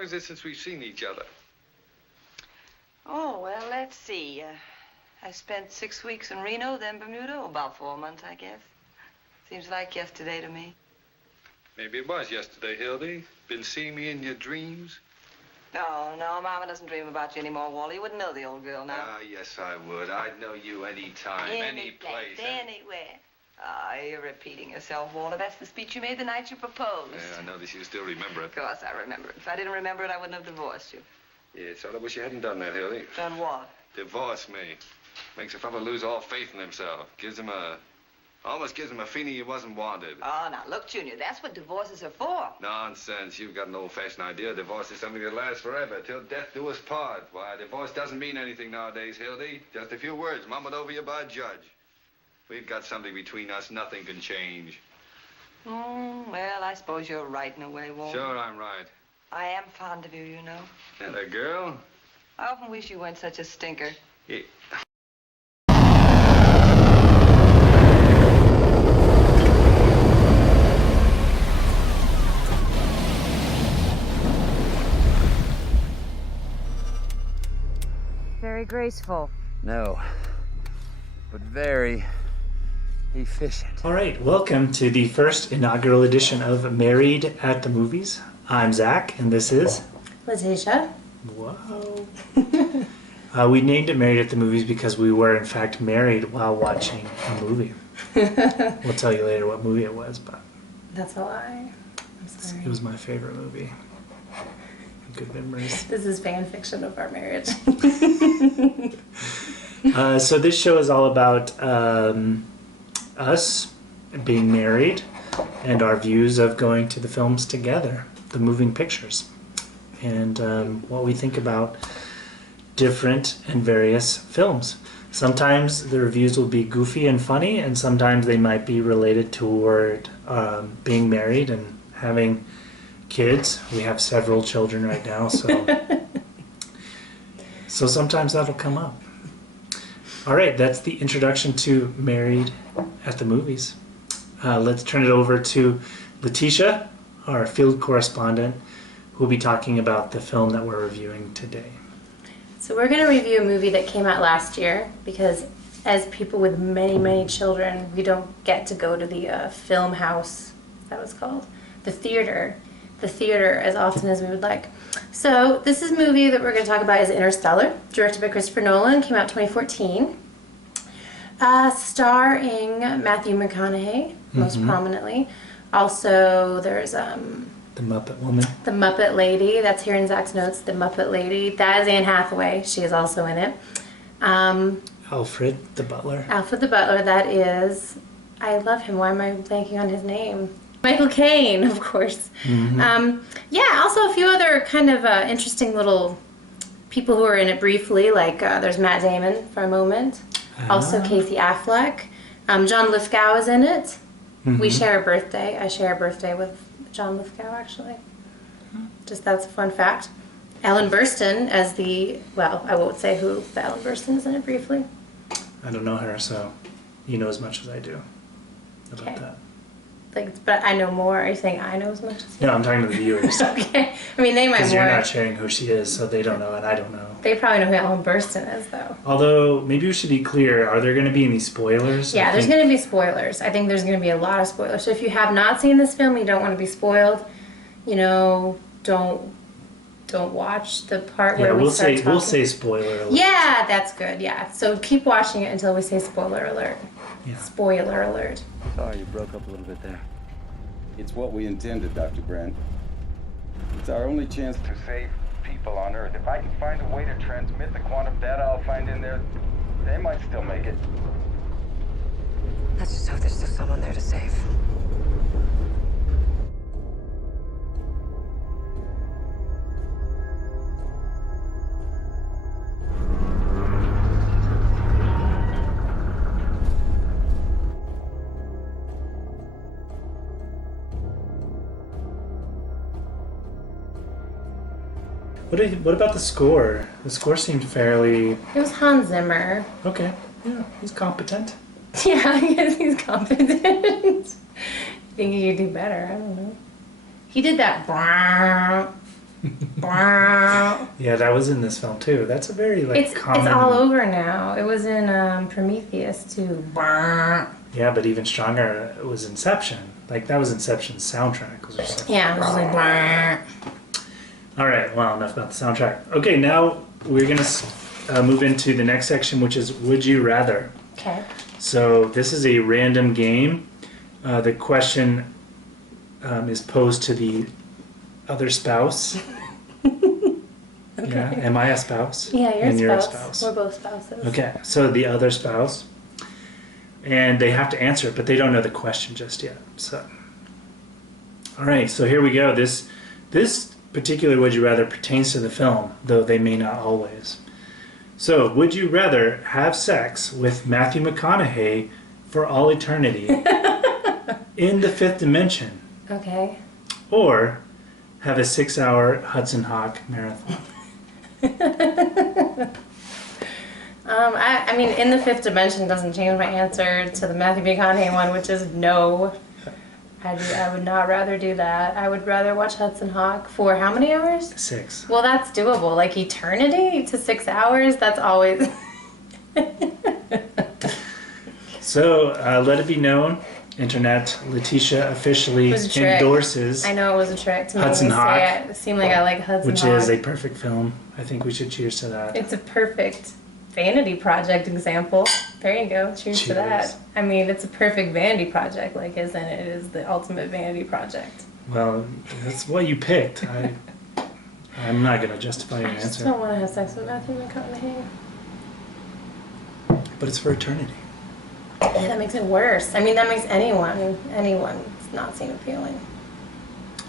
long is it since we've seen each other? Oh, well, let's see. I spent 6 weeks in Reno, then Bermuda. About 4 months, I guess. Seems like yesterday to me. Maybe it was yesterday, Hildy. Been seeing me in your dreams? No, Mama doesn't dream about you anymore, Wally. You wouldn't know the old girl now. Ah, yes, I would. I'd know you any time, any place. Anywhere. Ah, you're repeating yourself, Walter. That's the speech you made the night you proposed. Yeah, I notice you still remember it. Of course I remember it. If I didn't remember it, I wouldn't have divorced you. Yeah, so I wish you hadn't done that, Hildy. Done what? Divorce me. Makes a fella lose all faith in himself. Almost gives him a feeling he wasn't wanted. Oh, now, look, Junior, that's what divorces are for. Nonsense. You've got an old-fashioned idea. Divorce is something that lasts forever, till death do us part. Why, divorce doesn't mean anything nowadays, Hildy. Just a few words mumbled over you by a judge. We've got something between us nothing can change. Well, I suppose you're right in a way, Walter. Sure, I'm right. I am fond of you, you know. And a girl? I often wish you weren't such a stinker. Yeah. Very graceful. No, but very efficient. All right, welcome to the first inaugural edition of Married at the Movies. I'm Zach, and this is... Letitia. Whoa. We named it Married at the Movies because we were, in fact, married while watching a movie. We'll tell you later what movie it was, but... That's a lie. I'm sorry. It was my favorite movie. Good memories. This is fan fiction of our marriage. So this show is all about us being married and our views of going to the films together, the moving pictures, and what we think about different and various films. Sometimes the reviews will be goofy and funny, and sometimes they might be related toward being married and having kids. We have several children right now, so sometimes that'll come up. All right, that's the introduction to Married at the Movies. Let's turn it over to Letitia, our field correspondent, who will be talking about the film that we're reviewing today. So we're going to review a movie that came out last year because as people with many, many children, we don't get to go to the film house, is that what it's called? The theater as often as we would like. So this is a movie that we're going to talk about is Interstellar, directed by Christopher Nolan, came out 2014. Starring Matthew McConaughey, most prominently. Also, there's The Muppet Woman. the Muppet Lady, that's here in Zach's notes, the Muppet Lady. That is Anne Hathaway, she is also in it. Alfred the Butler. Alfred the Butler, that is, I love him, why am I blanking on his name? Michael Caine, of course. Yeah, also a few other kind of interesting little people who are in it briefly, like there's Matt Damon for a moment. Also Casey Affleck. John Lithgow is in it. We share a birthday. I share a birthday with John Lithgow, actually. Just that's a fun fact. Ellen Burstyn as well, I won't say who, but Ellen Burstyn is in it briefly. I don't know her, so you know as much as I do about Okay. that. But I know more. Are you saying I know as much as you? No, I'm talking to the viewers. Okay. I mean, they might Because more. you're not sharing who she is, so they don't know and I don't know. They probably know who Ellen Burstyn is, though. Although, maybe we should be clear, are there going to be any spoilers? Yeah, there's going to be spoilers. I think there's going to be a lot of spoilers. So if you have not seen this film, you don't want to be spoiled, don't watch the part where we start talking. We'll say spoiler alert. Yeah, that's good, yeah. So keep watching it until we say spoiler alert. Yeah. Spoiler alert. Sorry, you broke up a little bit there. It's what we intended, Dr. Brand. It's our only chance to save people on Earth. If I can find a way to transmit the quantum data I'll find in there, they might still make it. Let's just hope there's still someone there to save. What about the score? The score seemed fairly... It was Hans Zimmer. Okay. Yeah, he's competent. Yeah, I guess he's competent. I think he could do better. I don't know. He did that Yeah, that was in this film too. That's a very common. It's all over now. It was in Prometheus too. Yeah, but even stronger was Inception. Like that was Inception's soundtrack. Was just like, Yeah, it was like. all right. Well, enough about the soundtrack. Okay, now we're gonna move into the next section, which is Would You Rather. Okay. So this is a random game. The question is posed to the other spouse. Okay. Yeah. Am I a spouse? Yeah, and you're you're a spouse. We're both spouses. Okay, so the other spouse, and they have to answer it, but they don't know the question just yet. So, all right, so here we go. This particular Would You Rather pertains to the film, though they may not always. So, would you rather have sex with Matthew McConaughey for all eternity in the fifth dimension, Okay. or have a 6-hour Hudson Hawk marathon? I mean, in the fifth dimension doesn't change my answer to the Matthew McConaughey one, which is no. I would not rather do that. I would rather watch Hudson Hawk for how many hours? 6. Well, that's doable. Like eternity to 6 hours, that's always. So, let it be known, Internet, Letitia officially It was a trick. endorses, I know it was a trick to make Hudson me Hawk, say it. It seemed like I like Hudson which Hawk. is a perfect film. I think we should cheers to that. It's a perfect vanity project example. There you go. Cheers to that. Cheers. I mean, it's a perfect vanity project. Like, isn't it? It is the ultimate vanity project. Well, that's what you picked. I'm not going to justify your I just answer. don't want to have sex with Matthew McConaughey. But it's for eternity. Yeah, that makes it worse. I mean, that makes anyone not seem appealing.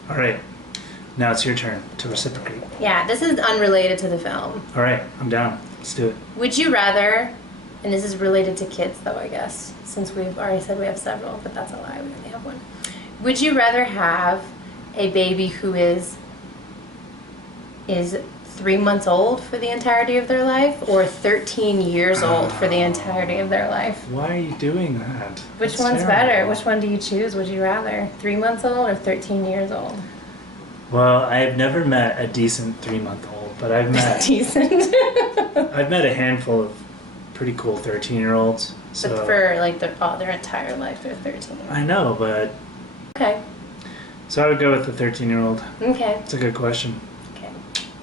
All right. Now it's your turn to reciprocate. Yeah, this is unrelated to the film. All right. I'm down. Let's do it. Would you rather, and this is related to kids though, I guess, since we've already said we have several, but that's a lie, we only have one. Would you rather have a baby who is 3 months old for the entirety of their life, or 13 years old for the entirety of their life? Why are you doing that? Which That's one's terrible. better? Which one do you choose? Would you rather 3 months old or 13 years old? Well, I've never met a decent 3-month-old, but I've met Decent. I've met a handful of pretty cool 13-year-olds. So But for like their entire life, they're 13. I know, but Okay. so I would go with the 13-year-old. Okay. It's a good question. Okay.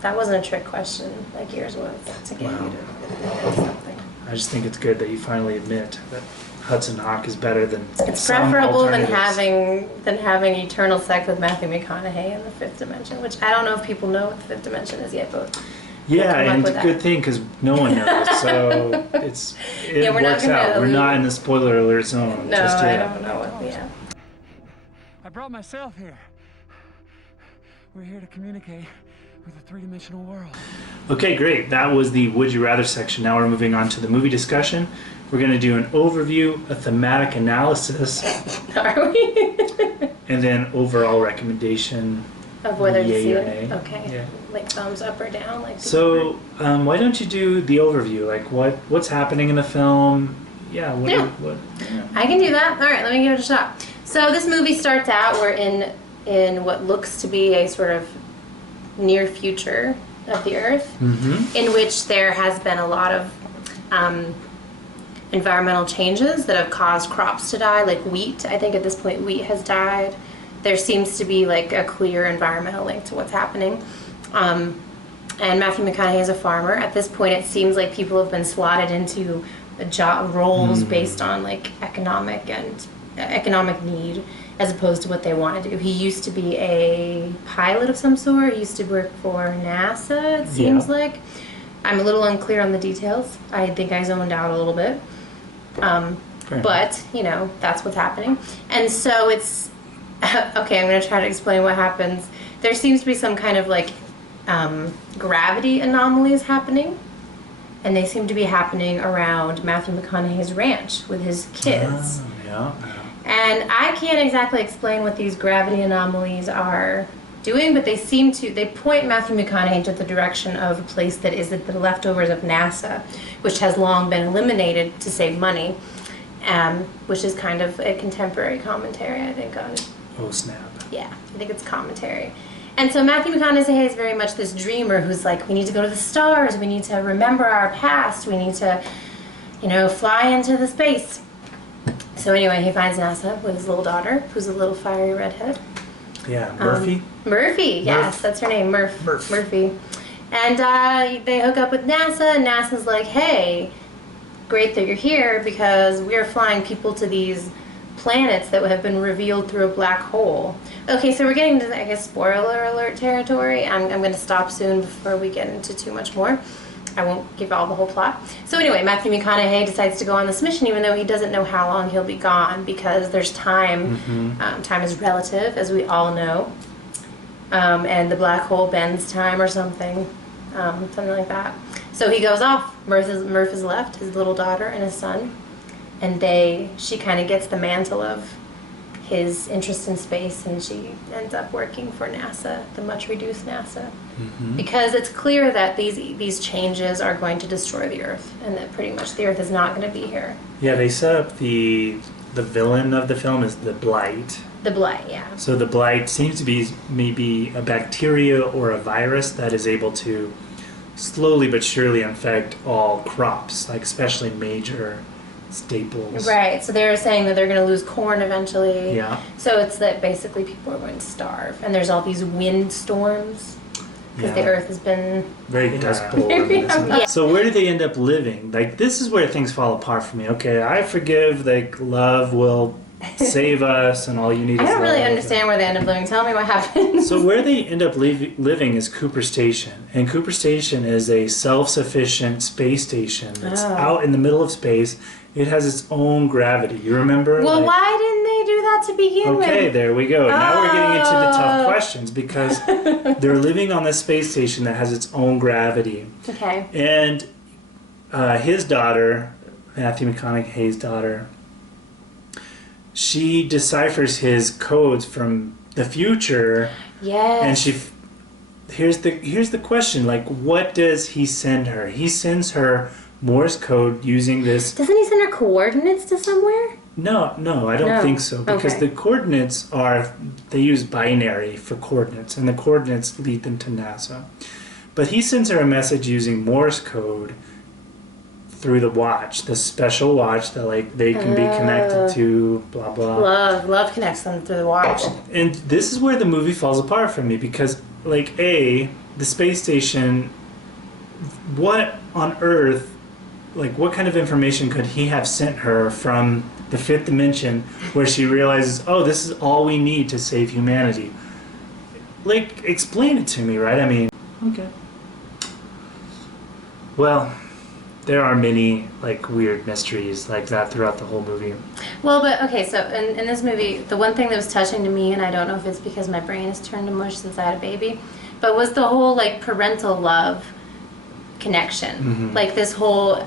That wasn't a trick question like yours was to get Wow. you to admit something. I just think it's good that you finally admit that Hudson Hawk is better than It's some preferable than alternatives. having eternal sex with Matthew McConaughey in the fifth dimension, which I don't know if people know what the fifth dimension is yet, but Yeah, come up and with it's a good that. thing because no one knows, so it Yeah, we're not works gonna out. We're not allude- in the spoiler alert zone no, just I yet. don't know what. Yeah. I brought myself here. We're here to communicate with a three-dimensional world. Okay, great. That was the Would You Rather section. Now we're moving on to the movie discussion. We're going to do an overview, a thematic analysis, Are we? and then overall recommendation. Of whether to Yay see or it. nay. Okay. Yeah. Like thumbs up or down. Like. So, why don't you do the overview? Like, what's happening in the film? Yeah. Yeah. I can do that. All right, let me give it a shot. So this movie starts out. We're in what looks to be a sort of near future of the Earth, Mm-hmm. in which there has been a lot of environmental changes that have caused crops to die, like wheat. I think at this point wheat has died. There seems to be like a clear environmental link to what's happening. And Matthew McConaughey is a farmer. At this point, it seems like people have been slotted into job roles based on like economic need, as opposed to what they want to do. He used to be a pilot of some sort. He used to work for NASA, it seems like. I'm a little unclear on the details. I think I zoned out a little bit. But, you know, that's what's happening. And so it's... Okay, I'm going to try to explain what happens. There seems to be some kind of, like, gravity anomalies happening. And they seem to be happening around Matthew McConaughey's ranch with his kids. Yeah. And I can't exactly explain what these gravity anomalies are doing, but they point Matthew McConaughey to the direction of a place that is the leftovers of NASA, which has long been eliminated to save money, which is kind of a contemporary commentary, I think, on... Oh, snap. Yeah, I think it's commentary. And so Matthew McConaughey is very much this dreamer who's like, we need to go to the stars, we need to remember our past, we need to, fly into the space. So anyway, he finds NASA with his little daughter, who's a little fiery redhead. Yeah, Murphy? Murphy, yes, that's her name, Murphy. And they hook up with NASA, and NASA's like, hey, great that you're here because we're flying people to these planets that have been revealed through a black hole. Okay, so we're getting to, I guess, spoiler alert territory. I'm going to stop soon before we get into too much more. I won't give all the whole plot. So anyway, Matthew McConaughey decides to go on this mission even though he doesn't know how long he'll be gone because there's time. Time is relative, as we all know. And the black hole bends time or something. Something like that. So he goes off. Murph is left, his little daughter and his son. And she kind of gets the mantle of his interest in space, and she ends up working for NASA, the much reduced NASA, because it's clear that these changes are going to destroy the Earth, and that pretty much the Earth is not going to be here. Yeah, they set up the villain of the film is the Blight. The Blight, yeah. So the Blight seems to be maybe a bacteria or a virus that is able to slowly but surely infect all crops, like especially major staples. Right, so they're saying that they're going to lose corn eventually. Yeah. So it's that basically people are going to starve. And there's all these wind storms because the Earth has been very dust bowl. So where do they end up living? Like, this is where things fall apart for me. Okay, I forgive, like, love will save us and all you need is love. I don't really understand where they end up living. Tell me what happens. So where they end up living is Cooper Station. And Cooper Station is a self-sufficient space station that's out in the middle of space. It has its own gravity. You remember? Well, why didn't they do that to begin with? Okay, there we go. Now we're getting into the tough questions because they're living on this space station that has its own gravity. Okay. And his daughter, Matthew McConaughey's daughter, she deciphers his codes from the future. Yes. And here's the question, like, what does he send her? He sends her Morse code using this. Doesn't he send her coordinates to somewhere? No, I don't think so. Because the coordinates they use binary for coordinates, and the coordinates lead them to NASA. But he sends her a message using Morse code through the watch, the special watch that, like, they can be connected to, blah, blah. Love connects them through the watch. And this is where the movie falls apart for me because, like, the space station, what on earth, like, what kind of information could he have sent her from the fifth dimension where she realizes, oh, this is all we need to save humanity? Like, explain it to me, right? I mean, okay. Well, there are many, like, weird mysteries like that throughout the whole movie. Well, but, okay, so in this movie, the one thing that was touching to me, and I don't know if it's because my brain has turned to mush since I had a baby, but was the whole, like, parental love connection. Like, this whole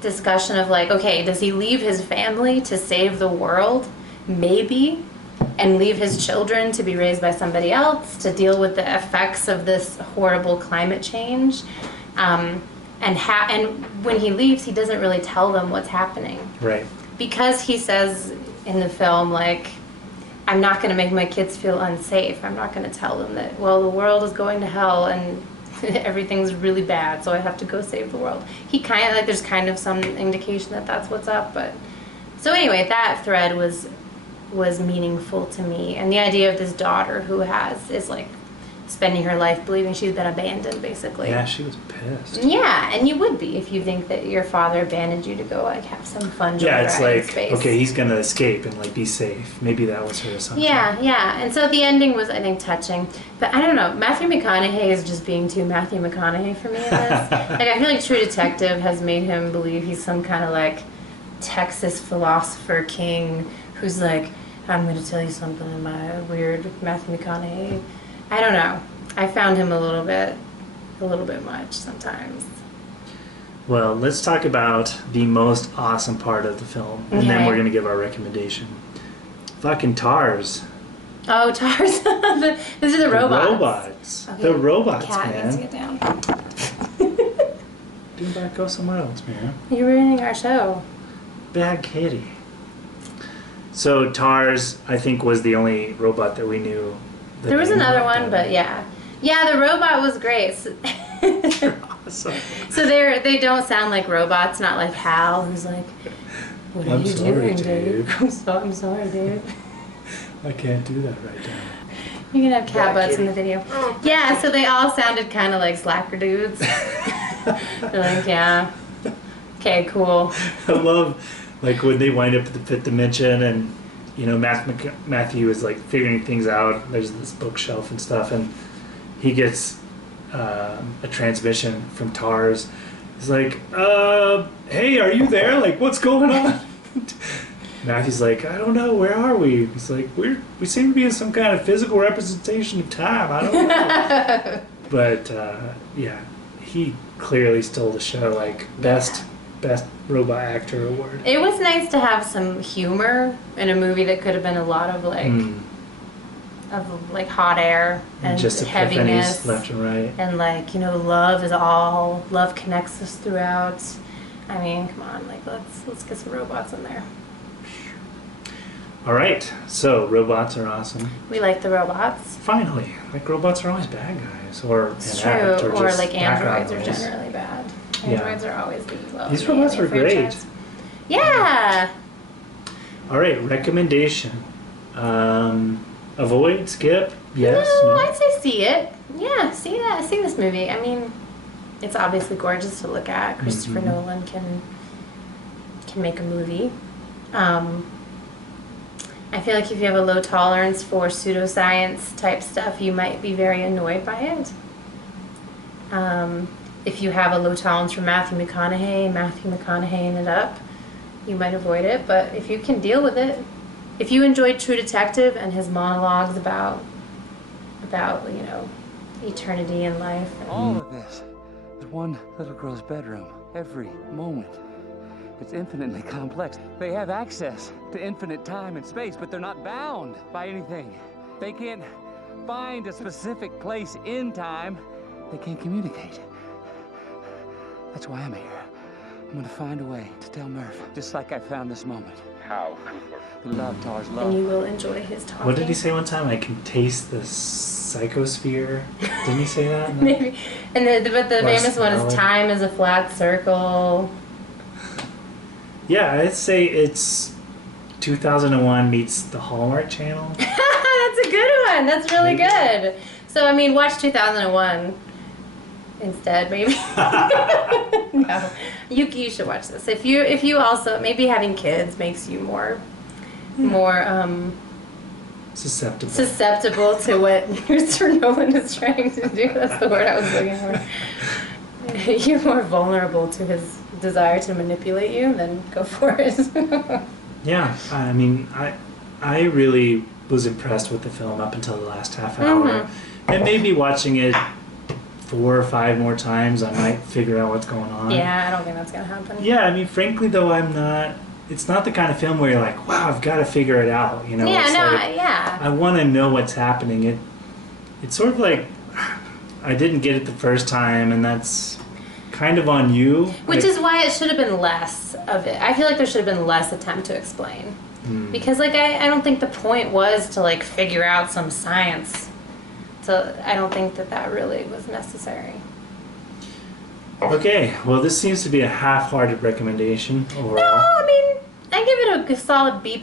discussion of, like, okay, does he leave his family to save the world? Maybe. And leave his children to be raised by somebody else to deal with the effects of this horrible climate change. And when he leaves, he doesn't really tell them what's happening. Right. Because he says in the film, like, I'm not going to make my kids feel unsafe. I'm not going to tell them that, well, the world is going to hell and everything's really bad, so I have to go save the world. He kind of, like, there's kind of some indication that that's what's up, but... So anyway, that thread was meaningful to me. And the idea of this daughter who is, like, spending her life believing she's been abandoned, basically. Yeah, she was pissed. Yeah, and you would be if you think that your father abandoned you to go, like, have some fun joyride it's like, in space. Okay, he's gonna escape and, like, be safe. Maybe that was her assumption. Yeah. And so the ending was, I think, touching. But I don't know, Matthew McConaughey is just being too Matthew McConaughey for me in this. Like, I feel like True Detective has made him believe he's some kind of, like, Texas philosopher king who's like, I'm going to tell you something in my weird Matthew McConaughey. I don't know. I found him a little bit much sometimes. Well, let's talk about the most awesome part of the film, and then we're going to give our recommendation. Fucking TARS. Oh, TARS. These are the robots. Okay. The robots, Cat man. needs to get down. Dude, back, go somewhere else, man. You're ruining our show. Bad kitty. So TARS, I think, was the only robot that we knew There was another one, but yeah. Yeah, the robot was great. Awesome. So they don't sound like robots, not like Hal, who's like, what are you doing, Dave? I'm sorry, Dave. I can't do that right now. You're gonna have cat butts in the video. Yeah, so they all sounded kind of like slacker dudes. They're like, yeah. Okay, cool. I love, like, when they wind up at the fifth dimension and, you know, Matthew is, like, figuring things out. There's this bookshelf and stuff, and he gets a transmission from TARS. He's like, hey, are you there? Like, what's going on? Matthew's like, I don't know, where are we? He's like, we seem to be in some kind of physical representation of time. I don't know. But, yeah, he clearly stole the show, like, best robot actor award. It was nice to have some humor in a movie that could have been a lot of, like, hot air and just heaviness. Left and right. And, like, you know, love connects us throughout. I mean, come on, like, let's get some robots in there. All right, so robots are awesome. We like the robots. Finally, like robots are always bad guys, or It's inept, true, or or just like androids are background noise. generally bad. Yeah. Androids are always the These robots are great. franchise. Yeah. All right, recommendation. Avoid, skip, yes, No, no. I'd say see it. Yeah, see that. See this movie. I mean, it's obviously gorgeous to look at. Christopher Nolan can make a movie. I feel like if you have a low tolerance for pseudoscience type stuff, you might be very annoyed by it. If you have a low tolerance for Matthew McConaughey it up, you might avoid it. But if you can deal with it, if you enjoyed True Detective and his monologues about you know, eternity and life. All of this is one little girl's bedroom. Every moment. It's infinitely complex. They have access to infinite time and space, but they're not bound by anything. They can't find a specific place in time. They can't communicate. That's why I'm here. I'm gonna find a way to tell Murph, just like I found this moment. How, Cooper? Love Tar's And love. you will enjoy his talking. What did he say one time? I can taste the psychosphere. Didn't he say that? No? Maybe. And but the Or famous one smell is it. time is a flat circle. Yeah, I'd say it's 2001 meets the Hallmark Channel. That's a good one. That's really good. So I mean, watch 2001 instead, maybe. No, you should watch this. If you also maybe having kids makes you more susceptible to what Mr. Nolan is trying to do. That's the word I was looking for. You're more vulnerable to his desire to manipulate you, then go for it. Yeah, I mean, I really was impressed with the film up until the last half hour. And maybe watching it 4 or 5 more times, I might figure out what's going on. Yeah, I don't think that's gonna happen. Yeah, I mean, frankly, though, it's not the kind of film where you're like, wow, I've got to figure it out. You know, Yeah, it's no, like, yeah. I want to know what's happening. It's sort of like, I didn't get it the first time, and that's kind of on you. Which is why it should have been less of it. I feel like there should have been less attempt to explain. Because, like, I don't think the point was to, like, figure out some science. So I don't think that really was necessary. Okay, well, this seems to be a half-hearted recommendation overall. No, I mean, I give it a solid B+,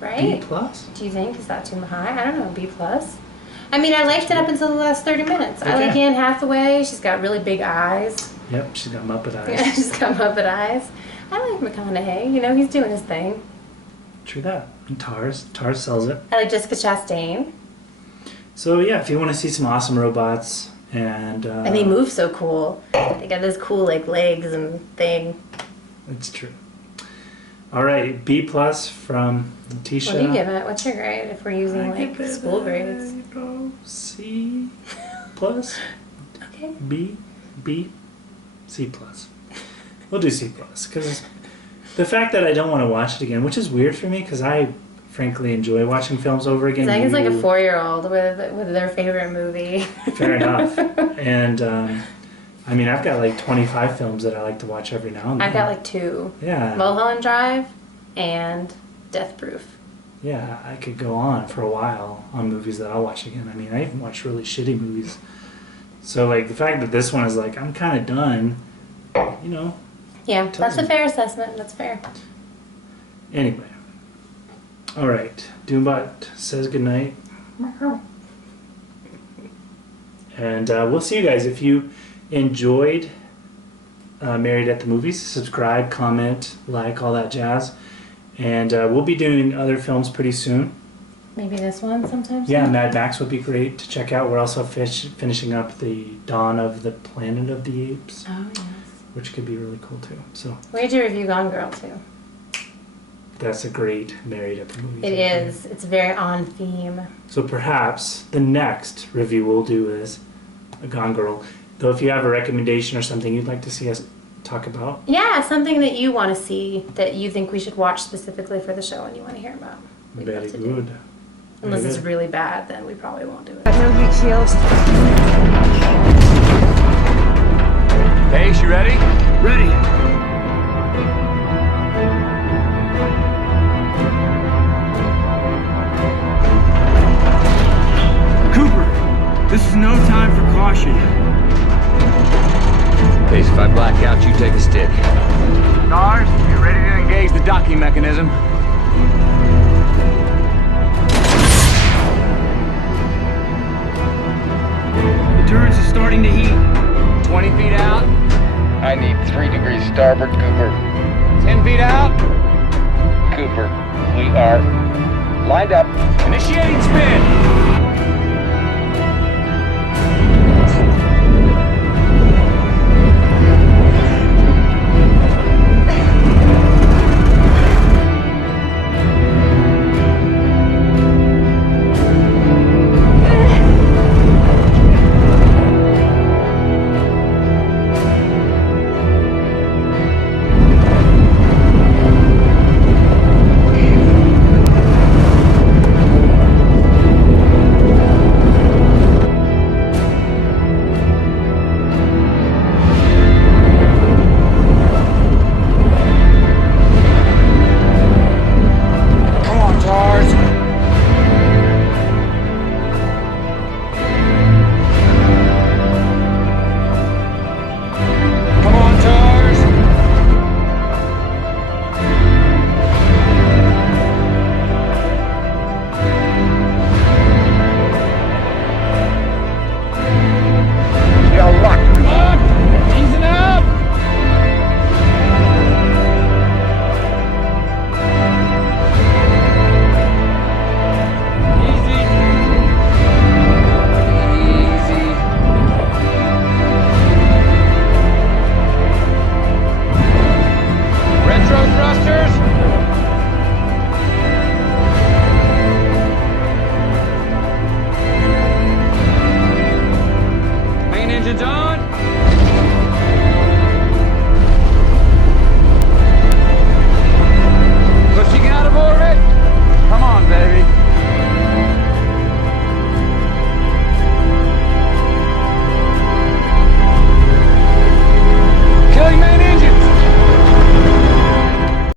right? B+? Do you think? Is that too high? I don't know, B+. I mean, I liked it up until the last 30 minutes. I like Okay. Anne Hathaway. She's got really big eyes. Yep, she's got Muppet eyes. Yeah, she's got Muppet eyes. I like McConaughey. You know, he's doing his thing. True that. And Tars sells it. I like Jessica Chastain. So yeah, if you want to see some awesome robots and they move so cool. They got those cool, like, legs and thing. it's true. All right, B+ from Letitia. What do you give it? What's your grade if we're using, like, school grades? C+. Okay. B, C+. We'll do C+, because the fact that I don't want to watch it again, which is weird for me, because I frankly enjoy watching films over again. Zach is like a 4-year-old with their favorite movie. Fair enough. And I mean, I've got like 25 films that I like to watch every now and then. I've got like 2. Yeah. Mulholland Drive and Death Proof. yeah, I could go on for a while on movies that I'll watch again. I mean, I even watch really shitty movies. So, like, the fact that this one is like, I'm kind of done, you know. Yeah, that's a fair assessment. That's fair. Anyway. All right. Doombot says goodnight. And we'll see you guys. If you enjoyed Married at the Movies, subscribe, comment, like, all that jazz. And we'll be doing other films pretty soon. Maybe this one sometime soon? Yeah, Mad Max would be great to check out. We're also finishing up the Dawn of the Planet of the Apes. Oh, yes. Which could be really cool, too. So We had to review Gone Girl, too. that's a great Married at the Movies. It is. It's very on theme. So perhaps the next review we'll do is a Gone Girl. Though if you have a recommendation or something you'd like to see us talk about. Yeah, something that you want to see that you think we should watch specifically for the show and you want to hear about. We'd Very love to good. do. Unless it's really bad, then we probably won't do it. Got no heat shields. Paige, you ready? Ready. Cooper, this is no time for caution. Paige, if I black out, you take a stick. Stars, you ready to engage the docking mechanism? The turrets are starting to heat. 20 feet out. I need 3 degrees starboard, Cooper. 10 feet out. Cooper, we are lined up. Initiating spin.